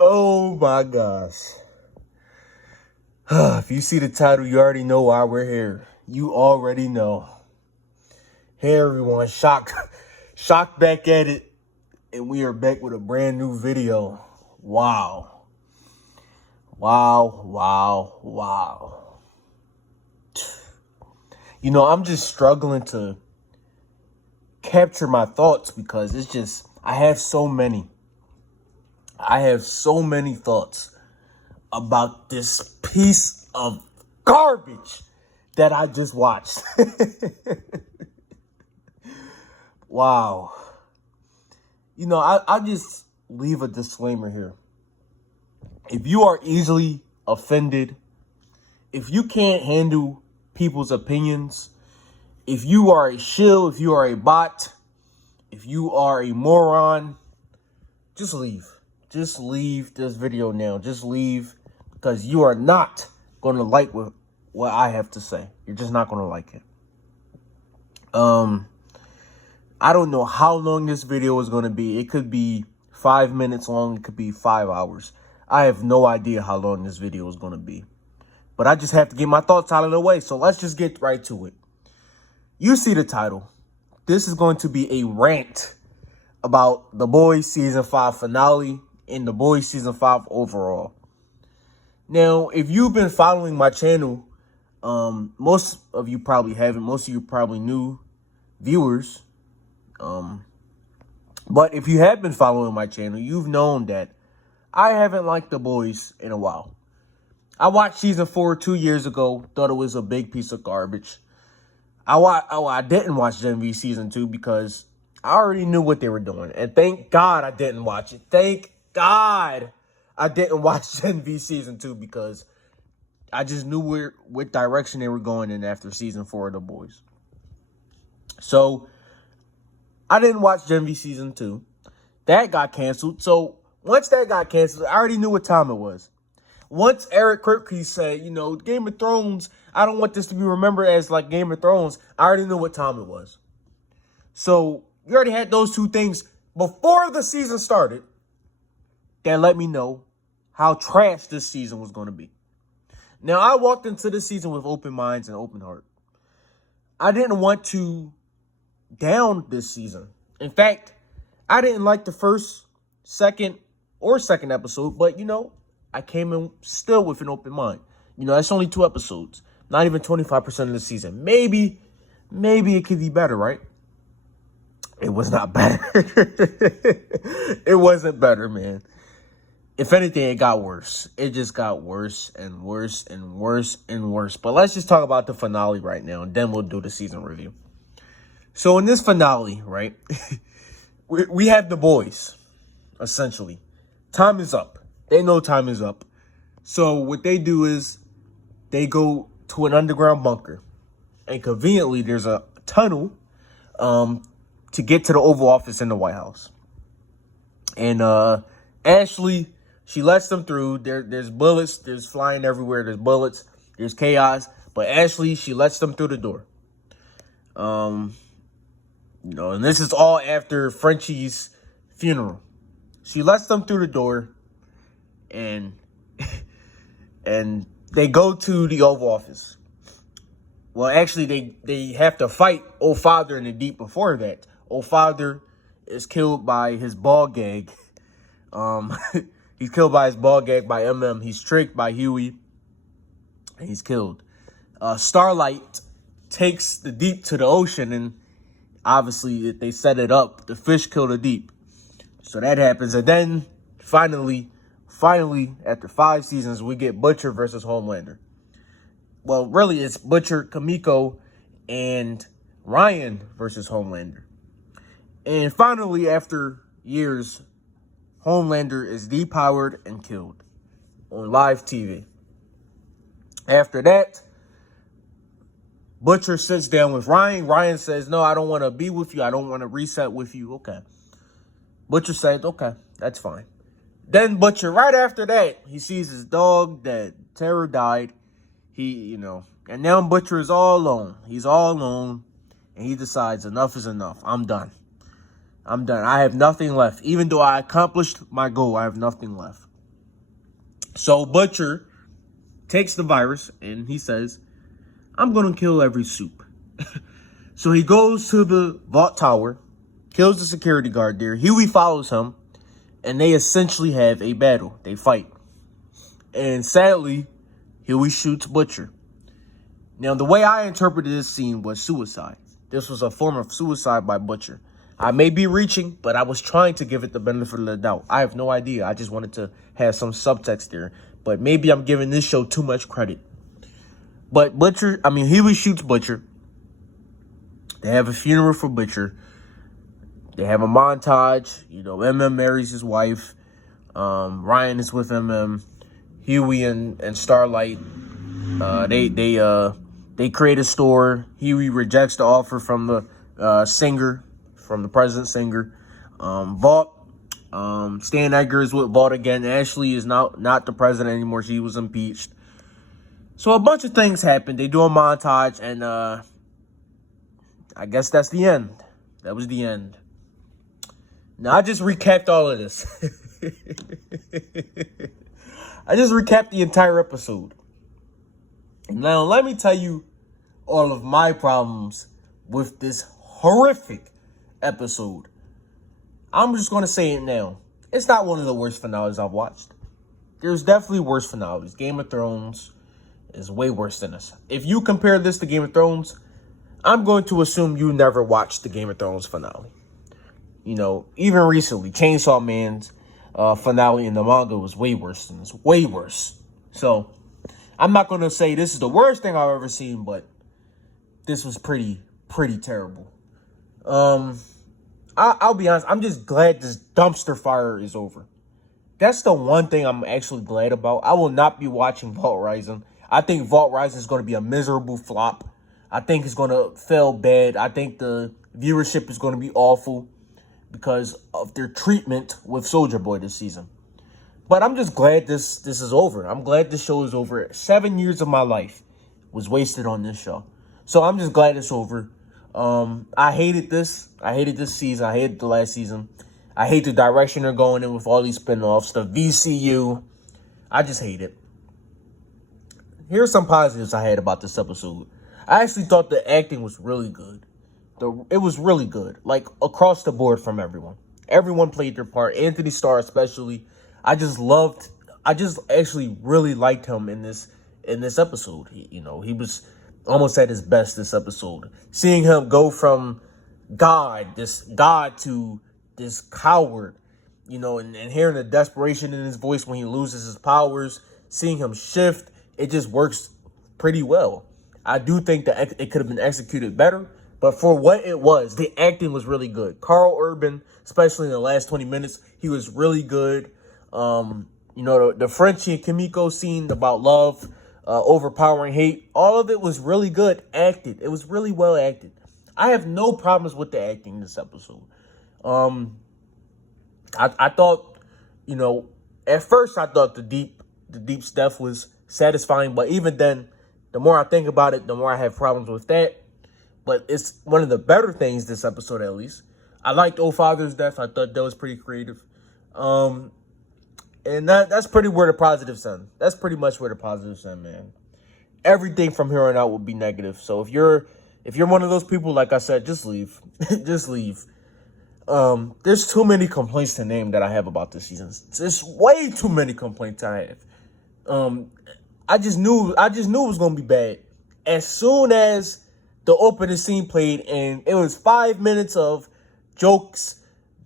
Oh my gosh. If you see the title, you already know why we're here. You already know. Hey everyone, shocked back at it. And we are back with a brand new video. Wow. You know, I'm just struggling to capture my thoughts because it's just, I have so many thoughts about this piece of garbage that I just watched. Wow. You know, I'll just leave a disclaimer here. If you are easily offended, if you can't handle people's opinions, if you are a shill, if you are a bot, if you are a moron, just leave. Just leave this video now. Just leave, because you are not going to like what I have to say. You're just not going to like it. I don't know how long this video is going to be. It could be 5 minutes long. It could be 5 hours. I have no idea how long this video is going to be. But I just have to get my thoughts out of the way. So let's just get right to it. You see the title. This is going to be a rant about The Boys Season 5 finale and The Boys Season 5 overall. Now, if you've been following my channel, most of you probably haven't. Most of you probably new viewers. But if you have been following my channel, you've known that I haven't liked The Boys in a while. I watched season 4 2 years ago, thought it was a big piece of garbage. I didn't watch genv season 2 because I already knew what they were doing. And thank God I didn't watch it. Thank God I didn't watch genv season 2 because I just knew what direction they were going in after season 4 of The Boys. So I didn't watch genv season 2. That got canceled. So once that got canceled, I already knew what time it was. Once Erickripke said, you know, Game of Thrones, I don't want this to be remembered as like Game of Thrones, I already knew what time it was. So you already had those two things before the season started that let me know how trash this season was going to be. Now, I walked into this season with open minds and open heart. I didn't want to down this season. In fact, I didn't like the first, second episode, but you know, I came in still with an open mind. You know, that's only 2 episodes, not even 25% of the season. Maybe it could be better, right? It was not better. It wasn't better, man. If anything, it got worse. It just got worse and worse and worse and worse. But let's just talk about the finale right now, and then we'll do the season review. So in this finale, right, we have the boys, essentially. Time is up. They know time is up. So what they do is they go to an underground bunker. And conveniently, there's a tunnel to get to the Oval Office in the White House. And Ashley, she lets them through. There's bullets. There's flying everywhere. There's bullets. There's chaos. But Ashley, she lets them through the door. You know, and this is all after Frenchie's funeral. She lets them through the door. And they go to the Oval Office. Well, actually, they have to fight Old Father in the deep before that. Old Father is killed by his ball gag. He's killed by his ball gag by MM. He's tricked by Huey. And he's killed. Starlight takes the deep to the ocean. And obviously, they set it up. The fish kill the deep. So that happens. And then, finally, after 5 seasons, we get Butcher versus Homelander. Well, really, it's Butcher, Kamiko, and Ryan versus Homelander. And finally, after years, Homelander is depowered and killed on live TV. After that, Butcher sits down with Ryan. Ryan says, no, I don't want to be with you. I don't want to reset with you. Okay. Butcher said, okay, that's fine. Then Butcher, right after that, he sees his dog that Tara died. He, you know, And now Butcher is all alone. He's all alone. And he decides enough is enough. I'm done. I'm done. I have nothing left. Even though I accomplished my goal, I have nothing left. So Butcher takes the virus and he says, I'm going to kill every soup. So he goes to the vault tower, kills the security guard there. Huey follows him, and they essentially have a battle. They fight. And sadly, Huey shoots Butcher. Now, the way I interpreted this scene was suicide. This was a form of suicide by Butcher. I may be reaching, but I was trying to give it the benefit of the doubt. I have no idea. I just wanted to have some subtext there. But maybe I'm giving this show too much credit. But Huey shoots Butcher. They have a funeral for Butcher. They have a montage. MM marries his wife. Ryan is with MM. Huey and Starlight. They create a store. Huey rejects the offer from the singer, from the president singer. Vought. Stan Edgar is with Vought again. Ashley is not the president anymore. She was impeached. So a bunch of things happen. They do a montage, and I guess that's the end. That was the end. Now, I just recapped all of this. I just recapped the entire episode. Now, let me tell you all of my problems with this horrific episode. I'm just going to say it now. It's not one of the worst finales I've watched. There's definitely worse finales. Game of Thrones is way worse than this. If you compare this to Game of Thrones, I'm going to assume you never watched the Game of Thrones finale. Even recently, Chainsaw Man's finale in the manga was way worse than this. Way worse. So, I'm not going to say this is the worst thing I've ever seen, but this was pretty terrible. I'll be honest, I'm just glad this dumpster fire is over. That's the one thing I'm actually glad about. I will not be watching Vault Rising. I think Vault Rising is going to be a miserable flop. I think it's going to fail bad. I think the viewership is going to be awful because of their treatment with Soldier Boy this season. But I'm just glad this is over. I'm glad this show is over. 7 years of my life was wasted on this show. So I'm just glad it's over. I hated this. I hated this season. I hated the last season. I hate the direction they're going in with all these spinoffs, the VCU. I just hate it. Here's some positives I had about this episode. I actually thought the acting was really good. It was really good, like across the board from everyone. Everyone played their part. Anthony Starr especially. I just actually really liked him in this episode. He was almost at his best this episode. Seeing him go from this god to this coward, and hearing the desperation in his voice when he loses his powers, seeing him shift, it just works pretty well. I do think that it could have been executed better, but for what it was, the acting was really good. Karlurban, especially in the last 20 minutes, he was really good. The Frenchie and Kimiko scene about love, overpowering hate, all of it was really good acted. It was really well acted. I have no problems with the acting in this episode. I thought, at first I thought the deep stuff was satisfying, but even then, the more I think about it, the more I have problems with that. But it's one of the better things this episode, at least. I liked Old Father's death. I thought that was pretty creative. And that's pretty where the positives end. That's pretty much where the positives end, man. Everything from here on out will be negative. So if you're one of those people, like I said, just leave. Just leave. There's too many complaints to name that I have about this season. There's way too many complaints I have. I just knew it was gonna be bad. As soon as the opening scene played, and it was 5 minutes of jokes,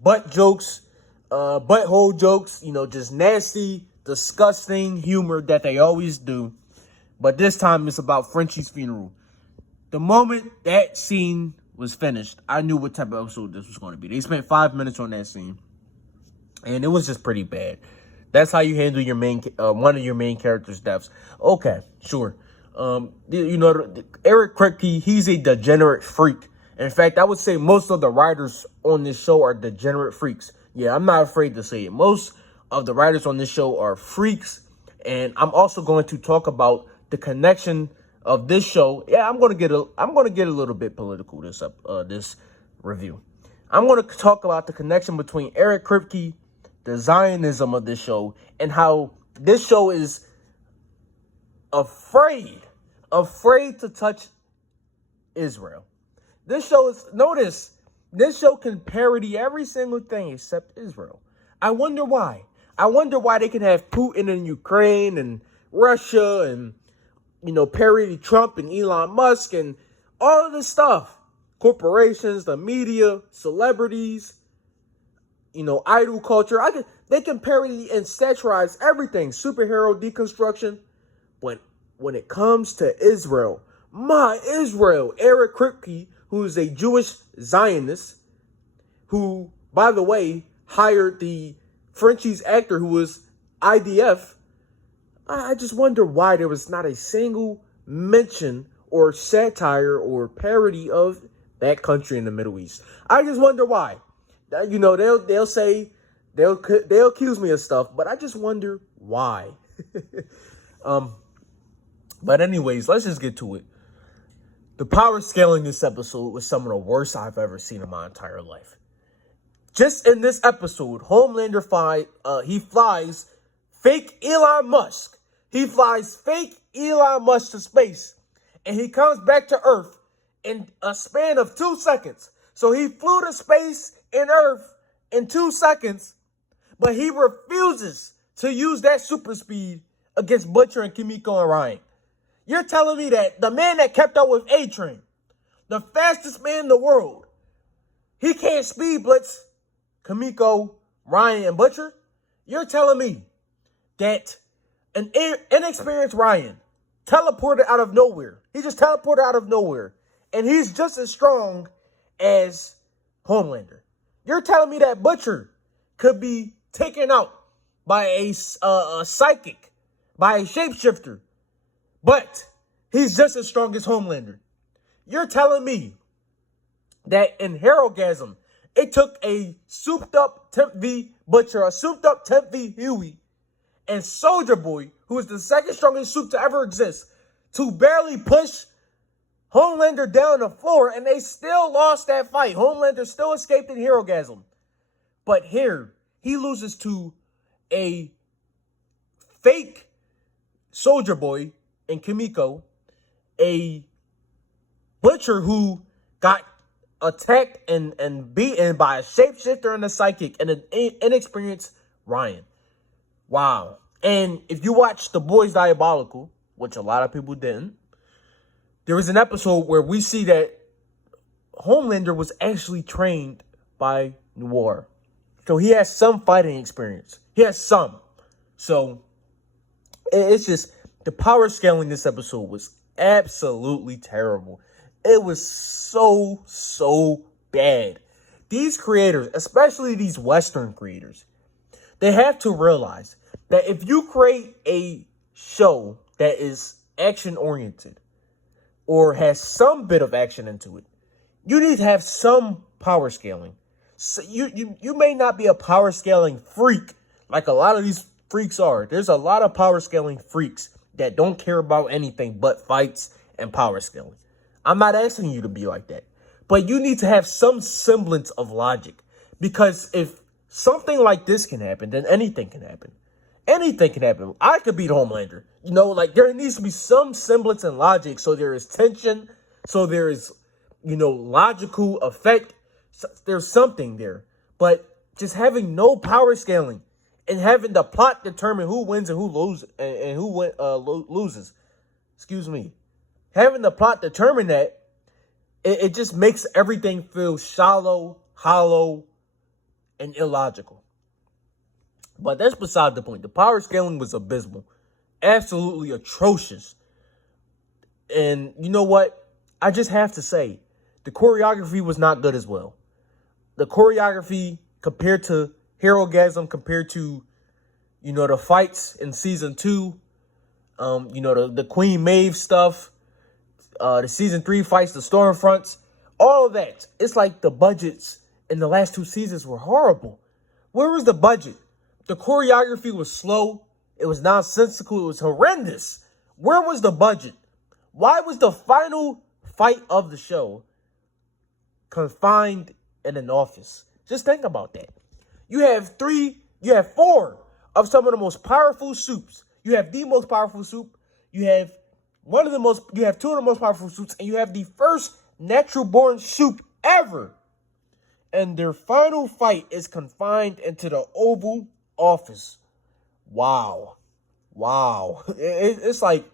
butthole jokes, just nasty, disgusting humor that they always do. But this time it's about Frenchie's funeral. The moment that scene was finished, I knew what type of episode this was going to be. They spent 5 minutes on that scene, and it was just pretty bad. That's how you handle your one of your main characters' deaths. Okay, sure. Eric Kripke, he's a degenerate freak. In fact, I would say most of the writers on this show are degenerate freaks. Yeah, I'm not afraid to say it. Most of the writers on this show are freaks. And I'm also going to talk about the connection of this show. Yeah, I'm gonna get a little bit political this review. I'm gonna talk about the connection between Eric Kripke, the Zionism of this show, and how this show is afraid to touch Israel. This show can parody every single thing except Israel. I wonder why. I wonder why they can have Putin in Ukraine and Russia and, parody Trump and Elon Musk and all of this stuff. Corporations, the media, celebrities, idol culture. They can parody and satirize everything. Superhero deconstruction. But when it comes to Israel, my Israel, Eric Kripke, who is a Jewish Zionist, who, by the way, hired the Frenchies actor who was IDF, I just wonder why there was not a single mention or satire or parody of that country in the Middle East. I just wonder why. They'll say, they'll accuse me of stuff, but I just wonder why. But anyways, let's just get to it. The power scaling this episode was some of the worst I've ever seen in my entire life. Just in this episode, Homelander flies fake Elon Musk. He flies fake Elon Musk to space, and he comes back to Earth in a span of 2 seconds. So he flew to space and Earth in 2 seconds, but he refuses to use that super speed against Butcher and Kimiko and Ryan. You're telling me that the man that kept up with A-Train, the fastest man in the world, he can't speed blitz Kimiko, Ryan, and Butcher? You're telling me that an inexperienced Ryan teleported out of nowhere. He just teleported out of nowhere. And he's just as strong as Homelander. You're telling me that Butcher could be taken out by a psychic, by a shapeshifter, but he's just as strong as Homelander. You're telling me that in Herogasm, it took a souped-up Temp V Butcher, a souped-up Temp V Huey, and Soldier Boy, who is the second strongest soup to ever exist, to barely push Homelander down the floor, and they still lost that fight. Homelander still escaped in Herogasm. But here, he loses to a fake Soldier Boy and Kimiko, a Butcher who got attacked and beaten by a shapeshifter and a psychic and an inexperienced Ryan. Wow. And if you watch The Boys Diabolical, which a lot of people didn't, there was an episode where we see that Homelander was actually trained by Noir. So he has some fighting experience. He has some. So it's just, the power scaling this episode was absolutely terrible. It was so bad. These creators, especially these Western creators, they have to realize that if you create a show that is action-oriented or has some bit of action into it, you need to have some power scaling. So you may not be a power scaling freak like a lot of these freaks are. There's a lot of power scaling freaks that don't care about anything but fights and power scaling. I'm not asking you to be like that, but you need to have some semblance of logic, because if something like this can happen, then anything can happen. Anything can happen. I could beat Homelander. There needs to be some semblance and logic, so there is tension, so there is, logical effect. So there's something there. But just having no power scaling and having the plot determine who wins and who loses and who loses. Excuse me. Having the plot determine that, it just makes everything feel shallow, hollow, and illogical. But that's beside the point. The power scaling was abysmal. Absolutely atrocious. And you know what? I just have to say, the choreography was not good as well. The choreography compared to Herogasm, compared to, the fights in season 2, the Queen Maeve stuff, the season 3 fights, the Stormfronts, all of that. It's like the budgets in the last 2 seasons were horrible. Where was the budget? The choreography was slow. It was nonsensical. It was horrendous. Where was the budget? Why was the final fight of the show confined in an office? Just think about that. You have four of some of the most powerful soups. You have the most powerful soup. You have two of the most powerful soups, and you have the first natural-born soup ever. And their final fight is confined into the Oval Office. Wow. It's like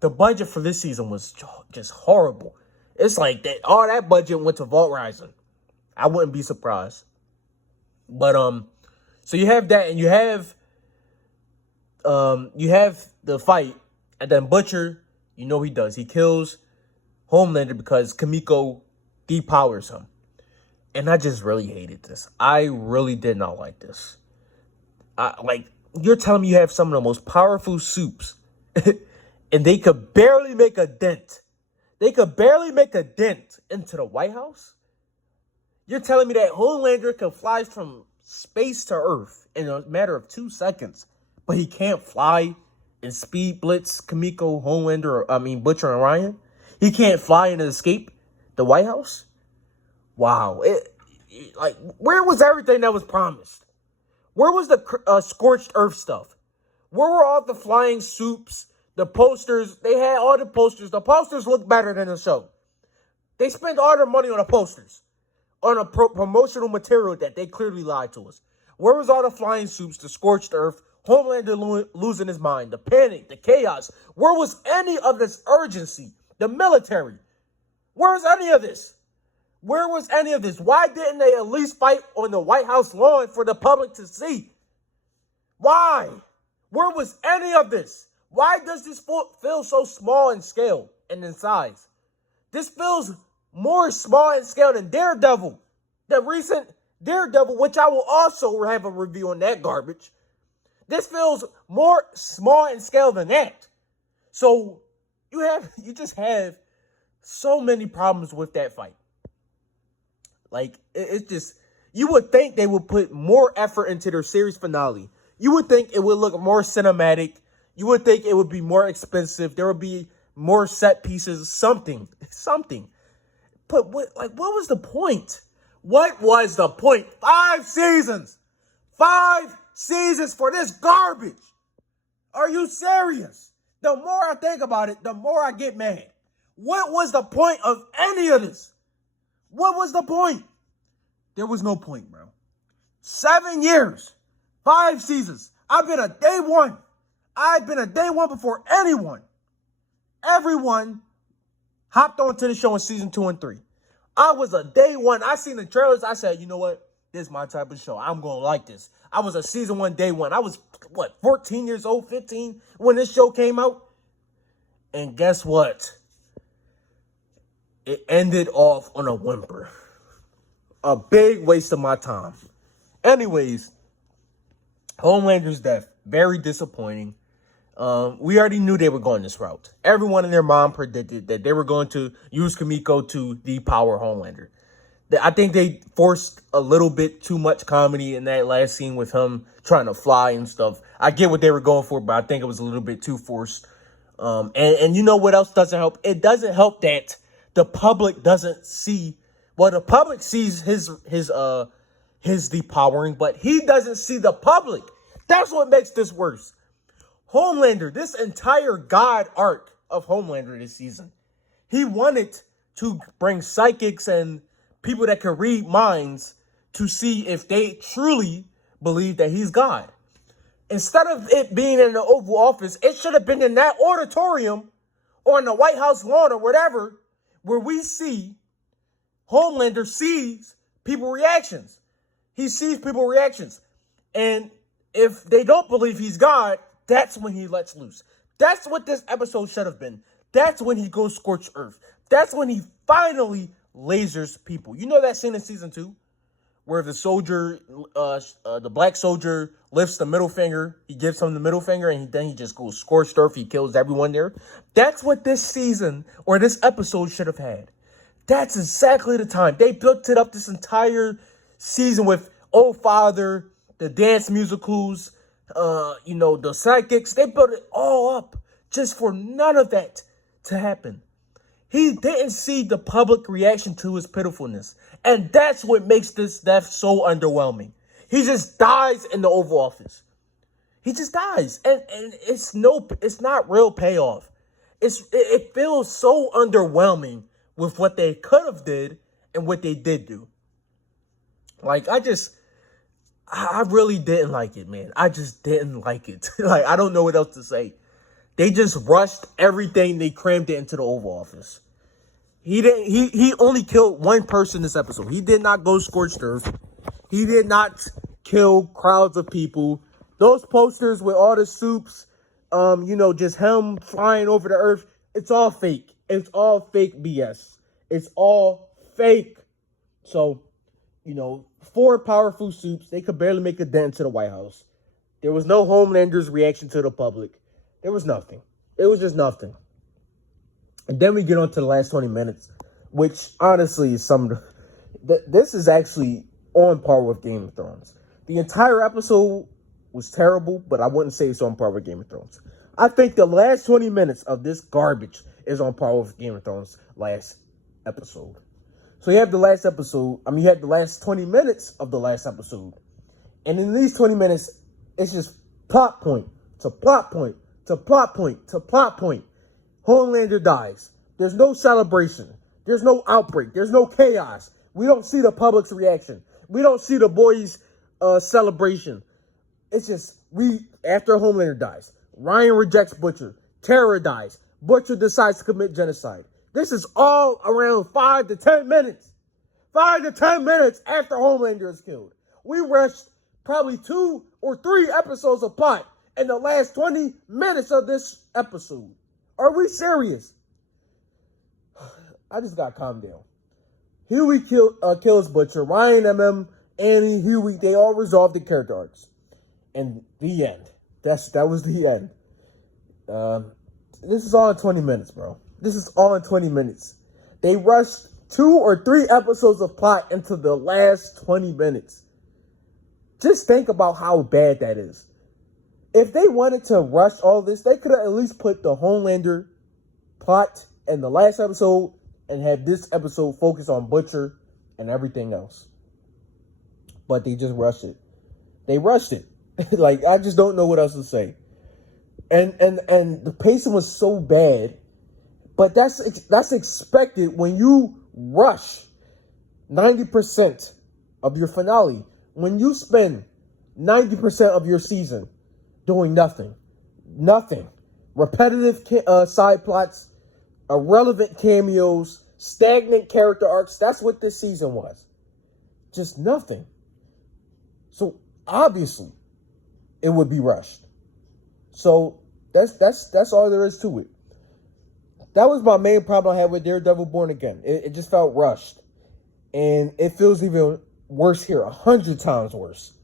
the budget for this season was just horrible. It's like that all that budget went to voughtrising. I wouldn't be surprised. But so you have that, and you have the fight, and then Butcher, you know he does. He kills Homelander because Kimiko depowers him. And I just really hated this. I really did not like this. You're telling me you have some of the most powerful soups, and they could barely make a dent. They could barely make a dent into the White House? You're telling me that Homelander can fly from space to Earth in a matter of 2 seconds, but he can't fly and speed blitz Kimiko, Butcher, and Ryan? He can't fly and escape the White House? Wow. Where was everything that was promised? Where was the scorched earth stuff? Where were all the flying soups, the posters? They had all the posters. The posters look better than the show. They spent all their money on the posters, on a promotional material that they clearly lied to us. Where was all the flying soups, the scorched earth, Homelander losing his mind, the panic, the chaos? Where was any of this urgency? The military? Where was any of this? Where was any of this? Why didn't they at least fight on the White House lawn for the public to see? Why? Where was any of this? Why does this feel so small in scale and in size? This feels more small in scale than Daredevil. The recent Daredevil, which I will also have a review on that garbage. This feels more small in scale than that. So you just have so many problems with that fight. It's just, you would think they would put more effort into their series finale. You would think it would look more cinematic. You would think it would be more expensive. There would be more set pieces, something. But what was the point? What was the point? 5 seasons. 5 seasons for this garbage. Are you serious? The more I think about it, the more I get mad. What was the point of any of this? What was the point? There was no point, bro. 7 years, 5 seasons. I've been a day one. I've been a day one before anyone. Everyone hopped onto the show in season 2 and 3. I was a day one. I seen the trailers. I said, you know what? This is my type of show. I'm going to like this. I was a season 1, day one. I was, 14 years old, 15 when this show came out? And guess what? It ended off on a whimper. A big waste of my time. Anyways, Homelander's death, very disappointing. We already knew they were going this route. Everyone and their mom predicted that they were going to use Kimiko to depower Homelander. I think they forced a little bit too much comedy in that last scene with him trying to fly and stuff. I get what they were going for, but I think it was a little bit too forced. And you know what else doesn't help? It doesn't help that the public doesn't see. Well, the public sees his depowering, but he doesn't see the public. That's what makes this worse. Homelander, this entire God arc of Homelander this season, he wanted to bring psychics and people that can read minds to see if they truly believe that he's God. Instead of it being in the Oval Office, it should have been in that auditorium or in the White House lawn or whatever, where we see Homelander sees people's reactions. He sees people's reactions. And if they don't believe he's God, that's when he lets loose. That's what this episode should have been. That's when he goes scorched earth. That's when he finally lasers people. You know that scene in season 2 where the soldier, the black soldier lifts the middle finger. He gives him the middle finger and then he just goes scorched earth. He kills everyone there. That's what this season or this episode should have had. That's exactly the time. They built it up this entire season with Oh Father, the dance musicals, the psychics. They built it all up just for none of that to happen. He didn't see the public reaction to his pitifulness. And that's what makes this death so underwhelming. He just dies in the Oval Office. He just dies. And it's not real payoff. It feels so underwhelming with what they could have did and what they did do. Like, I really didn't like it, man. I just didn't like it. Like, I don't know what else to say. They just rushed everything. They crammed it into the Oval Office. He only killed one person this episode. He did not go scorched earth. He did not kill crowds of people. Those posters with all the soups, just him flying over the earth, it's all fake. It's all fake BS. It's all fake. So, 4 powerful soups, they could barely make a dent into the White House. There was no Homelander's reaction to the public. There was nothing. It was just nothing. And then we get on to the last 20 minutes, which honestly is this is actually on par with Game of Thrones. The entire episode was terrible, but I wouldn't say it's on par with Game of Thrones. I think the last 20 minutes of this garbage is on par with Game of Thrones last episode. So you have the last 20 minutes of the last episode. And in these 20 minutes, it's just plot point to plot point to plot point to plot point. Homelander dies. There's no celebration. There's no outbreak. There's no chaos. We don't see the public's reaction. We don't see the boys' celebration. It's just, after Homelander dies, Ryan rejects Butcher. Tara dies. Butcher decides to commit genocide. This is all around 5 to 10 minutes. 5 to 10 minutes after Homelander is killed. We rushed probably 2 or 3 episodes of plot in the last 20 minutes of this episode. Are we serious? I just got calmed down. Huey kills Butcher. Ryan, MM, Annie, Huey, they all resolved the character arcs. And the end. That was the end. This is all in 20 minutes, bro. This is all in 20 minutes. They rushed 2 or 3 episodes of plot into the last 20 minutes. Just think about how bad that is. If they wanted to rush all this, they could have at least put the Homelander plot in the last episode and had this episode focus on Butcher and everything else. But they just rushed it. They rushed it. Like, I just don't know what else to say. And the pacing was so bad. But that's expected when you rush 90% of your finale. When you spend 90% of your season doing nothing. Repetitive side plots, irrelevant cameos, stagnant character arcs. That's what this season was. Just nothing. So obviously, it would be rushed. So that's all there is to it. That was my main problem I had with Daredevil Born Again. It just felt rushed. And it feels even worse here, 100 times worse.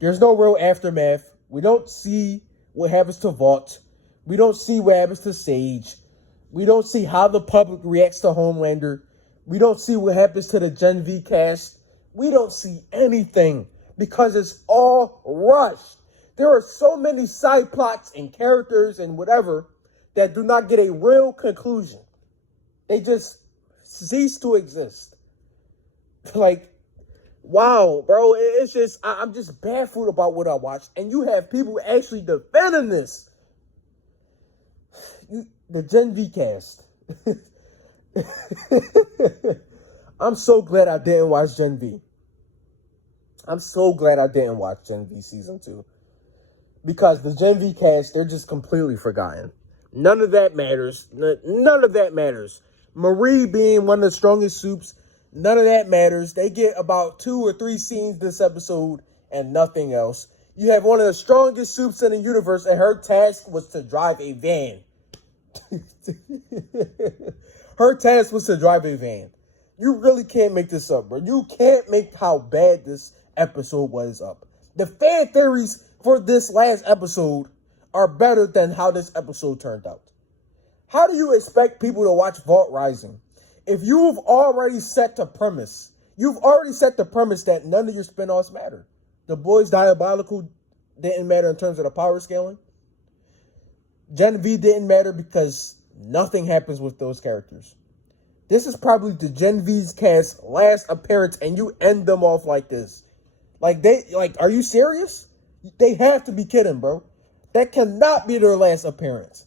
There's no real aftermath. We don't see what happens to Vought. We don't see what happens to Sage. We don't see how the public reacts to Homelander. We don't see what happens to the genv cast. We don't see anything because it's all rushed. There are so many side plots and characters and whatever that do not get a real conclusion. They just cease to exist. Like, wow, bro, it's just, I'm just baffled about what I watched. And you have people actually defending this. The genv cast. I'm so glad I didn't watch genv. I'm so glad I didn't watch genv season 2. Because the genv cast, they're just completely forgotten. None of that matters. None of that matters. Marie being one of the strongest soups, none of that matters. They get about 2 or 3 scenes this episode and nothing else. You have one of the strongest soups in the universe, and her task was to drive a van. Her task was to drive a van. You really can't make this up, bro. You can't make how bad this episode was up. The fan theories for this last episode are better than how this episode turned out. How do you expect people to watch voughtrising if you've already set the premise? You've already set the premise that none of your spinoffs matter. The Boys Diabolical didn't matter in terms of the power scaling. Genv didn't matter because Nothing happens with those characters. This is probably the Gen V's cast last appearance, and you end them off like this. Are you serious? They have to be kidding, bro. That cannot be their last appearance.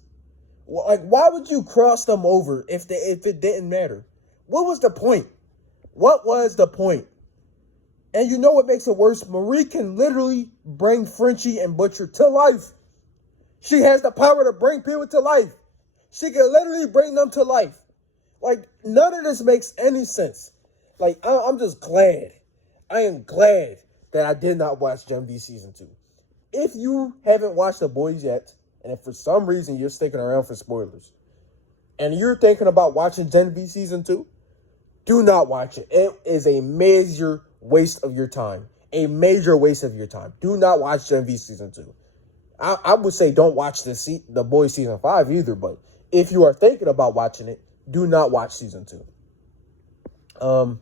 Why would you cross them over if it didn't matter? What was the point? What was the point? And you know what makes it worse? Marie can literally bring Frenchie and Butcher to life. She has the power to bring people to life. She can literally bring them to life. None of this makes any sense. I'm just glad. I am glad that I did not watch Gen V Season 2. If you haven't watched The Boys yet, and if for some reason you're sticking around for spoilers, and you're thinking about watching Gen V Season 2, do not watch it. It is a major waste of your time. A major waste of your time. Do not watch Gen V Season 2. I would say don't watch The Boys Season 5 either, but if you are thinking about watching it, do not watch Season 2. I'm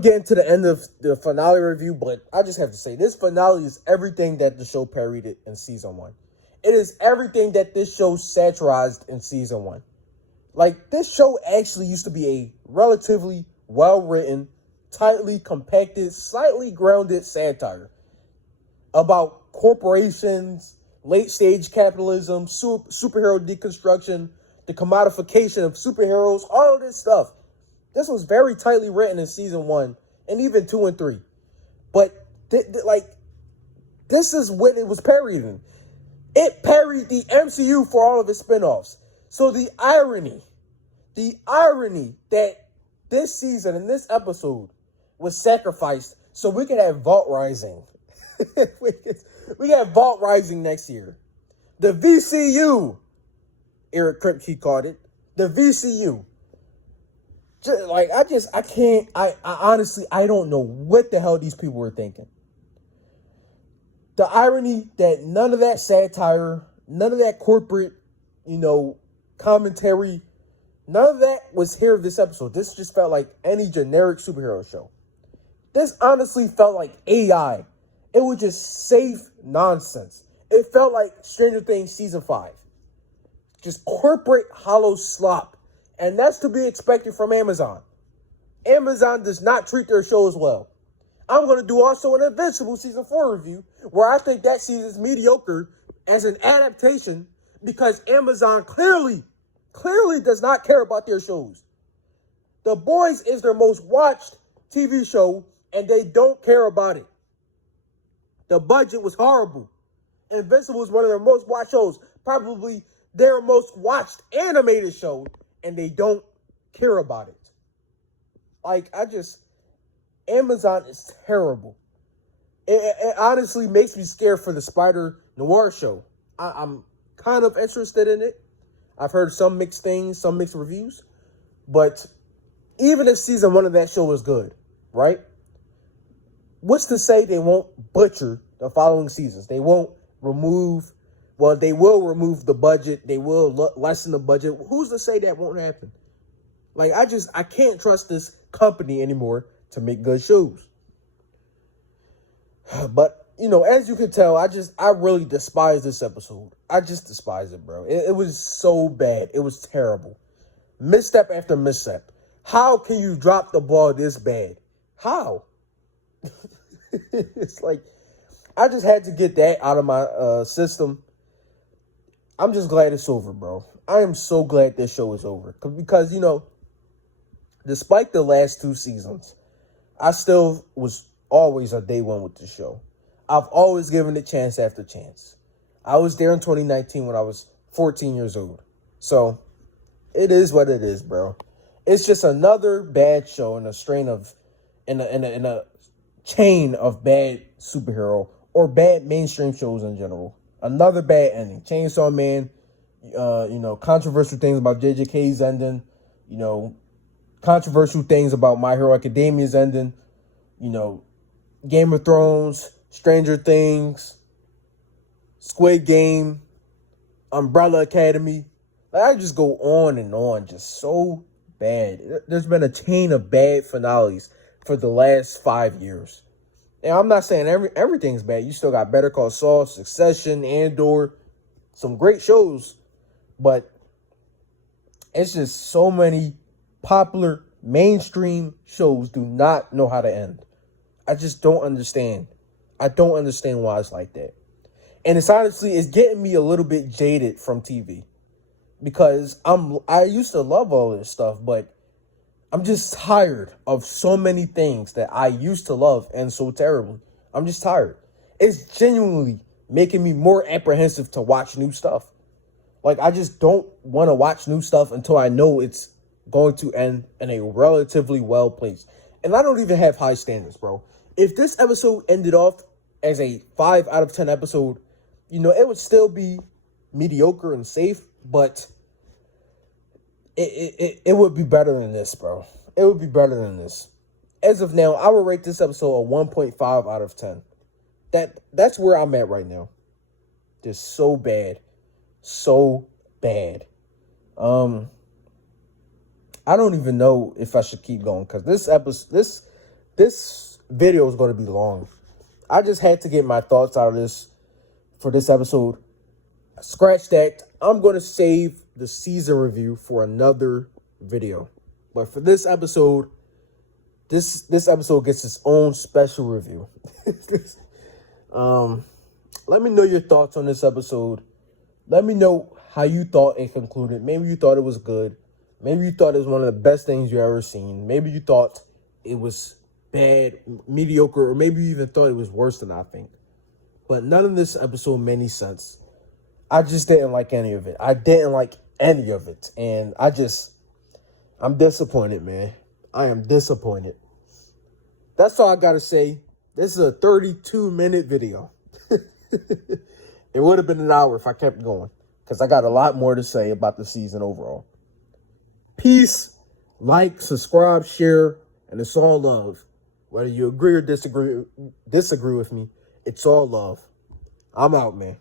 getting to the end of the finale review, but I just have to say, this finale is everything that the show parodied it in Season 1. It is everything that this show satirized in Season 1. This show actually used to be a relatively well-written, tightly compacted, slightly grounded satire about corporations, late-stage capitalism, superhero deconstruction, the commodification of superheroes, all of this stuff. This was very tightly written in Season 1 and even 2 and 3. But, this is what it was parodying. It parodied the MCU for all of its spinoffs. So the irony that this season and this episode was sacrificed so we could have Vault Rising. we can have Vault Rising next year. The VCU, Eric Kripke called it. The VCU. I honestly, I don't know what the hell these people were thinking. The irony that none of that satire, none of that corporate, commentary, none of that was here this episode. This just felt like any generic superhero show. This honestly felt like AI. It was just safe nonsense. It felt like Stranger Things Season 5. Just corporate hollow slop. And that's to be expected from Amazon. Amazon does not treat their shows well. I'm going to do also an Invincible Season 4 review where I think that season is mediocre as an adaptation because Amazon clearly does not care about their shows. The Boys is their most watched TV show and they don't care about it. The budget was horrible. Invincible is one of their most watched shows, probably their most watched animated show, and they don't care about it. Amazon is terrible. It honestly makes me scared for the Spider Noir show. I'm kind of interested in it. I've heard some mixed things, some mixed reviews. But even if Season 1 of that show is good, right? What's to say they won't butcher the following seasons? They won't they will remove the budget. They will lessen the budget. Who's to say that won't happen? I can't trust this company anymore to make good shows. But, as you can tell, I really despise this episode. I just despise it, bro. It was so bad. It was terrible. Misstep after misstep. How can you drop the ball this bad? How? It's I just had to get that out of my system. I'm just glad it's over, bro. I am so glad this show is over. Because, despite the last 2 seasons, I still was always a day one with the show. I've always given it chance after chance. I was there in 2019 when I was 14 years old. So, it is what it is, bro. It's just another bad show in a chain of bad superhero or bad mainstream shows in general. Another bad ending. Chainsaw Man, controversial things about JJK's ending, controversial things about My Hero Academia's ending, Game of Thrones, Stranger Things, Squid Game, Umbrella Academy. I just go on and on, just so bad. There's been a chain of bad finales for the last 5 years. And I'm not saying everything's bad. You still got Better Call Saul, Succession, Andor, some great shows, but it's just so many popular mainstream shows do not know how to end. I just don't understand. I don't understand why it's like that. And it's getting me a little bit jaded from TV because I used to love all this stuff, but I'm just tired of so many things that I used to love and so terribly. I'm just tired. It's genuinely making me more apprehensive to watch new stuff. Like, I just don't want to watch new stuff until I know it's going to end in a relatively well place. And I don't even have high standards, bro. If this episode ended off as a 5 out of 10 episode, it would still be mediocre and safe, but it would be better than this, bro. It would be better than this. As of now, I would rate this episode a 1.5 out of 10. That's where I'm at right now. Just so bad. So bad. I don't even know if I should keep going because this video is going to be long. I just had to get my thoughts out of this for this episode. Scratch that. I'm going to save the season review for another video. But for this episode, this episode gets its own special review. Let me know your thoughts on this episode. Let me know how you thought it concluded. Maybe you thought it was good. Maybe you thought it was one of the best things you ever seen. Maybe you thought it was bad, mediocre, or maybe you even thought it was worse than I think. But none of this episode made any sense. I just didn't like any of it. I didn't like any of it. And I'm disappointed, man. I am disappointed. That's all I got to say. This is a 32-minute video. It would have been an hour if I kept going, because I got a lot more to say about the season overall. Peace, like, subscribe, share, and it's all love. Whether you agree or disagree with me, it's all love. I'm out, man.